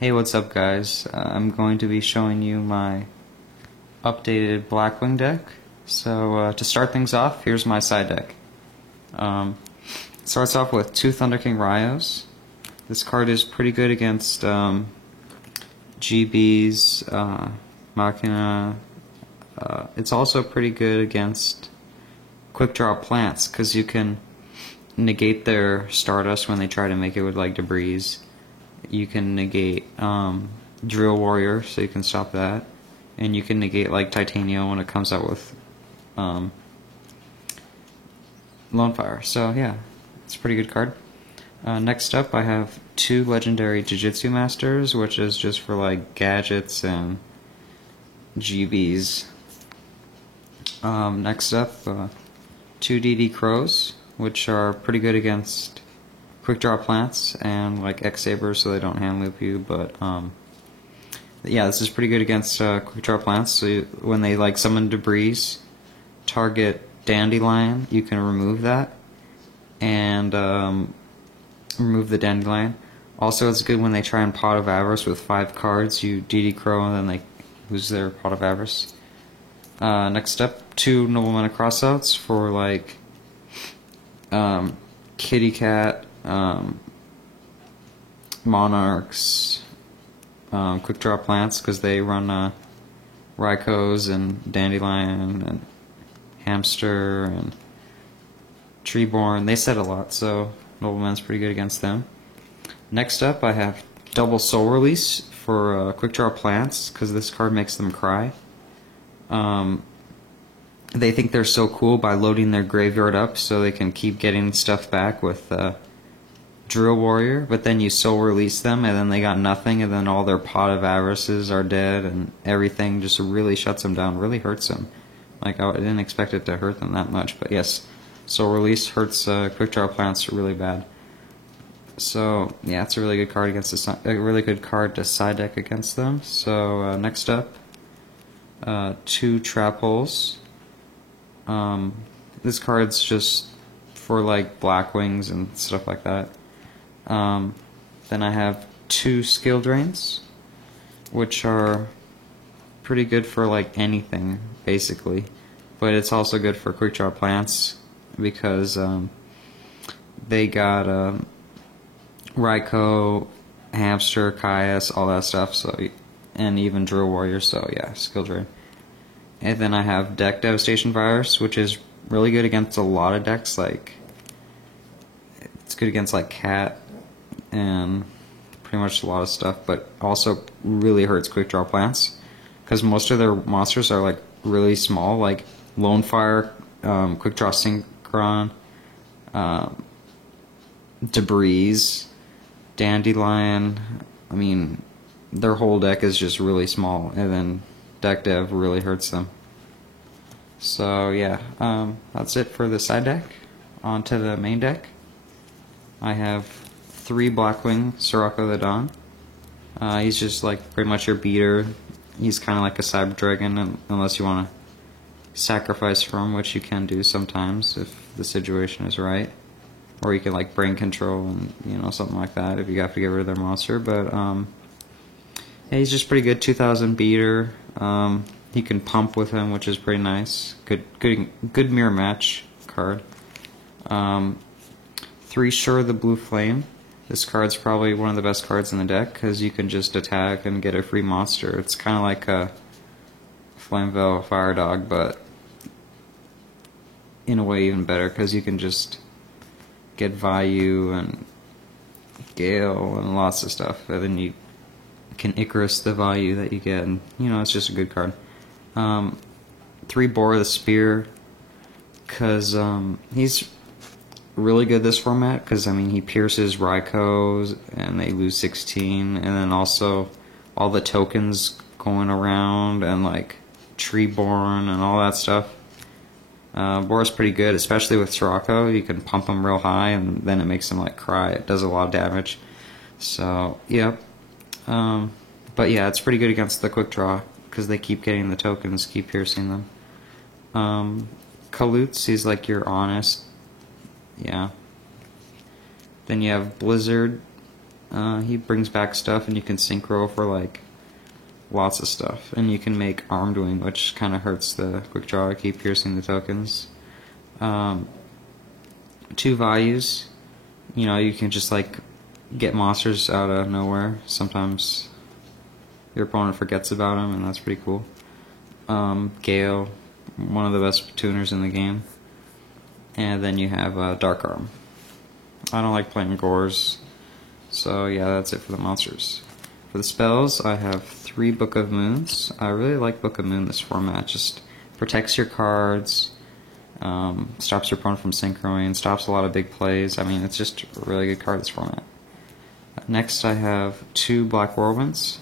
Hey, what's up, guys? I'm going to be showing you my updated Blackwing deck. So, to start things off, here's my side deck. It starts off with two Thunder King Ryos. This card is pretty good against GBs, Machina. It's also pretty good against quick draw plants, because you can negate their Stardust when they try to make it with like debris. You can negate Drill Warrior, so you can stop that, and you can negate like Titania when it comes out with Lone Fire. So yeah, it's a pretty good card. Next up, I have two legendary Jujutsu Masters, which is just for like gadgets and GBs. Next up, two DD Crows, which are pretty good against quick draw plants and like X Sabers, so they don't hand loop you. But yeah, this is pretty good against quick draw plants. So when they like summon debris, target Dandelion, you can remove that and remove the Dandelion. Also, it's good when they try and Pot of Avarice with 5 cards. You DD Crow and then they lose their Pot of Avarice. Next up, two Noblemen of Crossouts for like Kitty Cat, Monarchs, quick draw plants, because they run Raikos and Dandelion and Hamster and Treeborn. They set a lot, so Nobleman's pretty good against them. Next up, I have double Soul Release for quick draw plants, because this card makes them cry. They think they're so cool by loading their graveyard up so they can keep getting stuff back with Drill Warrior, but then you Soul Release them and then they got nothing, and then all their Pot of Avarices are dead and everything just really shuts them down, really hurts them. Like, I didn't expect it to hurt them that much, but yes, Soul Release hurts quick draw plants really bad. So yeah, it's a really good card against a really good card to side deck against them. So next up, two Trap Holes. This card's just for like Blackwings and stuff like that. Then I have two Skill Drains, which are pretty good for like anything basically, but it's also good for quick draw plants because they got Raikou, Hamster, Caius, all that stuff. So, and even Drill Warrior. So yeah, Skill Drain. And then I have Deck Devastation Virus, which is really good against a lot of decks. Like, it's good against like Cat and pretty much a lot of stuff, but also really hurts quick draw plants because most of their monsters are like really small, like Lone Fire, quick draw Synchron, Debris, Dandelion. I mean, their whole deck is just really small, and then Deck Dev really hurts them. So yeah, that's it for the side deck. On to the main deck. I have 3 Blackwing Soraka the Dawn. He's just like pretty much your beater. He's kind of like a Cyber Dragon, unless you want to sacrifice for him, which you can do sometimes if the situation is right. Or you can like Brain Control and, you know, something like that if you have to get rid of their monster. But yeah, he's just pretty good. 2000 beater. You can pump with him, which is pretty nice. Good mirror match card. 3 Sure the Blue Flame. This card's probably one of the best cards in the deck because you can just attack and get a free monster. It's kind of like a Flamvell Fire Dog, but in a way even better because you can just get Vayu and Gale and lots of stuff, and then you can Icarus the value that you get, and you know, it's just a good card. 3 Bore the Spear, because he's really good this format, because I mean he pierces Raikous and they lose 16, and then also all the tokens going around and like Treeborn and all that stuff. Bore's pretty good, especially with Soraka. You can pump him real high and then it makes him like cry. It does a lot of damage. So yep. But yeah, it's pretty good against the quick draw because they keep getting the tokens, keep piercing them. Kalutz, he's like your honest. Yeah. Then you have Blizzard, He brings back stuff, and you can synchro for like lots of stuff. And you can make Armed Wing, which kind of hurts the quick draw. Keep piercing the tokens. 2 values. You know, you can just like get monsters out of nowhere. Sometimes your opponent forgets about them, and that's pretty cool. Gale, one of the best tuners in the game. And then you have Dark Arm. I don't like playing Gores, so yeah, that's it for the monsters. For the spells, I have 3 Book of Moons. I really like Book of Moon this format. Just protects your cards, stops your opponent from synchroing, stops a lot of big plays. I mean, it's just a really good card this format. Next, I have 2 Black Whirlwinds.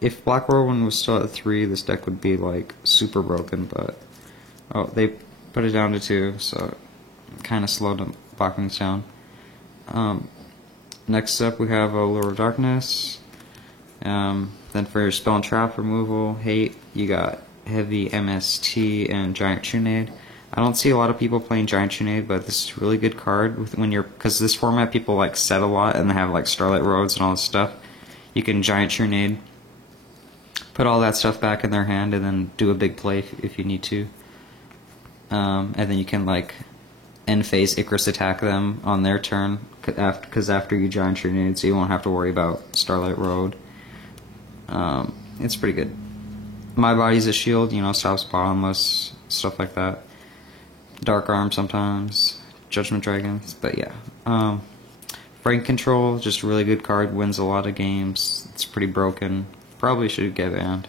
If Black Whirlwind was still at 3, this deck would be like super broken, but oh, they put it down to 2, so it kind of slowed the Black Wings down. Next up, we have Allure of Darkness. Then for your spell and trap removal, hate, you got Heavy MST and Giant Trunade. I don't see a lot of people playing Giant Trunade, but this is a really good card because this format people like set a lot and they have like Starlight Roads and all this stuff. You can Giant Trunade, put all that stuff back in their hand, and then do a big play if you need to. And then you can like end phase Icarus attack them on their turn because after you Giant Trunade, so you won't have to worry about Starlight Road. It's pretty good. My Body's a Shield, you know, stops bottomless, stuff like that. Dark Arm sometimes, Judgment Dragons, but yeah. Brain Control, just a really good card, wins a lot of games. It's pretty broken. Probably should get banned.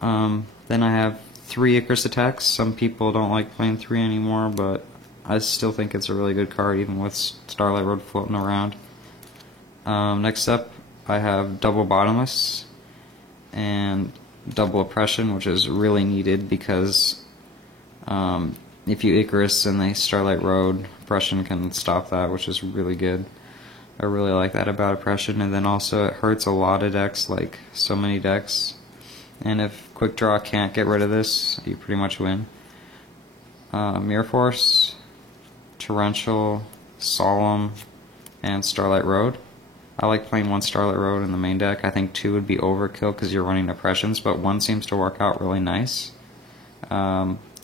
Then I have 3 Icarus attacks. Some people don't like playing 3 anymore, but I still think it's a really good card, even with Starlight Road floating around. Next up, I have Double Bottomless and Double Oppression, which is really needed because if you Icarus and they Starlight Road, Oppression can stop that, which is really good. I really like that about Oppression, and then also it hurts a lot of decks, like so many decks. And if Quick Draw can't get rid of this, you pretty much win. Mirror Force, Torrential, Solemn, and Starlight Road. I like playing 1 Starlight Road in the main deck. I think 2 would be overkill because you're running Oppressions, but 1 seems to work out really nice.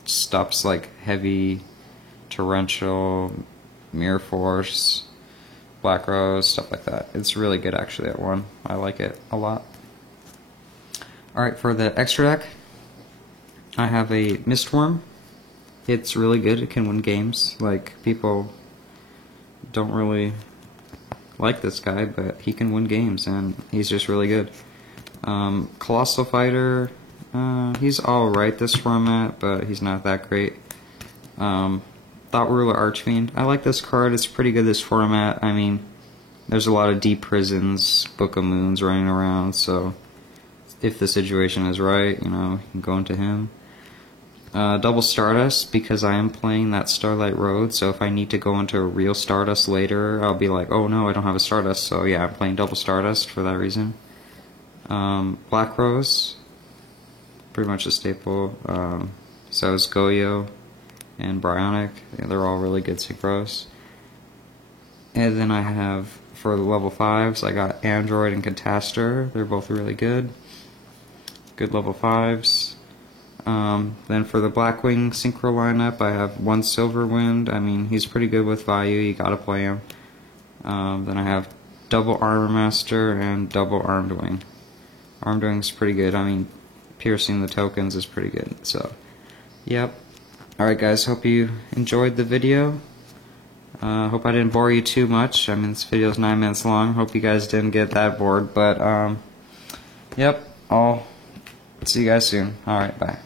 Stops like Heavy, Torrential, Mirror Force, Black Rose, stuff like that. It's really good actually at 1. I like it a lot. Alright, for the extra deck, I have a Mistworm. It's really good. It can win games. Like, people don't really like this guy, but he can win games, and he's just really good. Colossal Fighter, he's alright this format, but he's not that great. Thought Ruler Archfiend, I like this card. It's pretty good this format. I mean, there's a lot of Deep Prisons, Book of Moons running around, so if the situation is right, you know, you can go into him. Double Stardust, because I am playing that Starlight Road, so if I need to go into a real Stardust later, I'll be like, oh no, I don't have a Stardust, so yeah, I'm playing Double Stardust for that reason. Black Rose, pretty much a staple. So is Goyo and Bryonic, yeah, they're all really good synchros. And then I have, for the level 5s, I got Android and Catastor, they're both really good. Good level 5s. Then for the Blackwing Synchro lineup, I have 1 Silverwind. I mean, he's pretty good with value, you gotta play him. Then I have double Armor Master and double Armed Wing. Armed Wing's pretty good. I mean, piercing the tokens is pretty good. So, yep. Alright guys, hope you enjoyed the video. Hope I didn't bore you too much. I mean, this video is 9 minutes long. Hope you guys didn't get that bored. But, yep, I'll see you guys soon. Alright, bye.